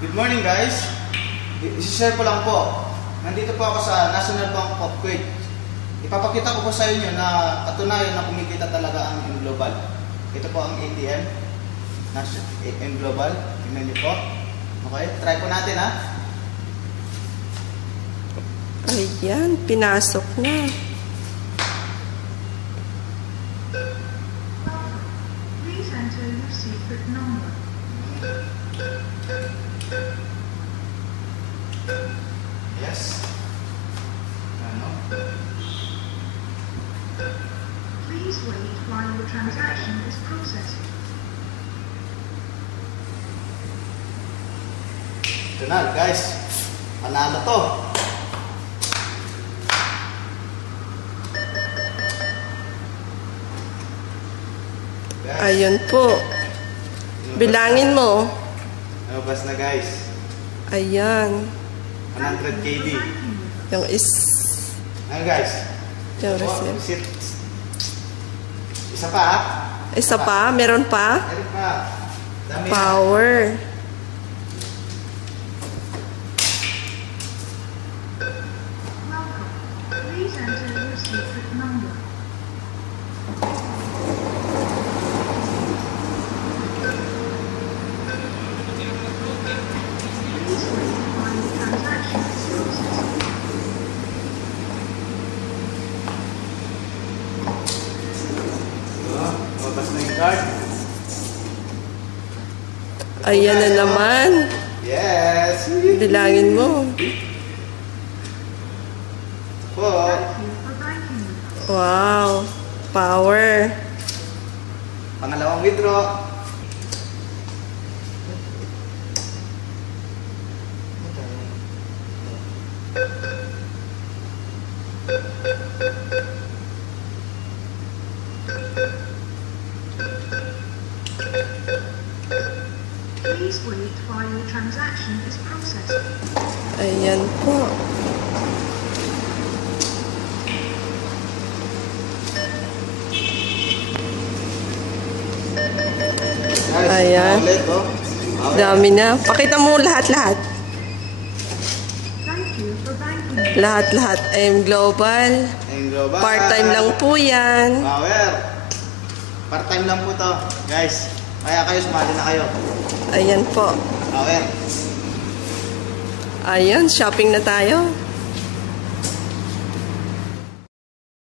Good morning guys. I-share ko lang po. Nandito po ako sa National Bank of Kuwait. Ipapakita ko po sa inyo na katunayan na kumikita talaga ang M-Global. Ito po ang ATM. M-Global. Tingnan niyo po. Okay, try po natin ha. Ayan, pinasok na. Please enter your secret number. Yes. Ano? Please wait while your transaction is processed. Ito na guys. Panalo to. Guys. Ayun po. Bilangin mo. Nabas na guys. Ayan. 100 KD. Yung Ano guys? yung Oh, receipt. Isa pa ha? Isa pa? Meron pa? Meron pa. Dami Power. Welcome. Please enter your secret number. Please wait while your transaction is processed. Mabas na yung card. Ayan na naman. Yes! Bilangin mo. Po. Thank you for banking with us. Wow. Power. Pangalawang withdraw. Please wait while your transaction is processed. Ayan po. Guys, Ayan. ulit, oh. Okay. Dami na. Pakita mo lahat-lahat. Thank you for banking with us. Lahat-lahat. M-Global. Ayun, global. Part-time lang po yan. Power. Part-time lang po to, guys. Kaya kayo, sumali na kayo. Ayan po. Power. Ayan, shopping na tayo.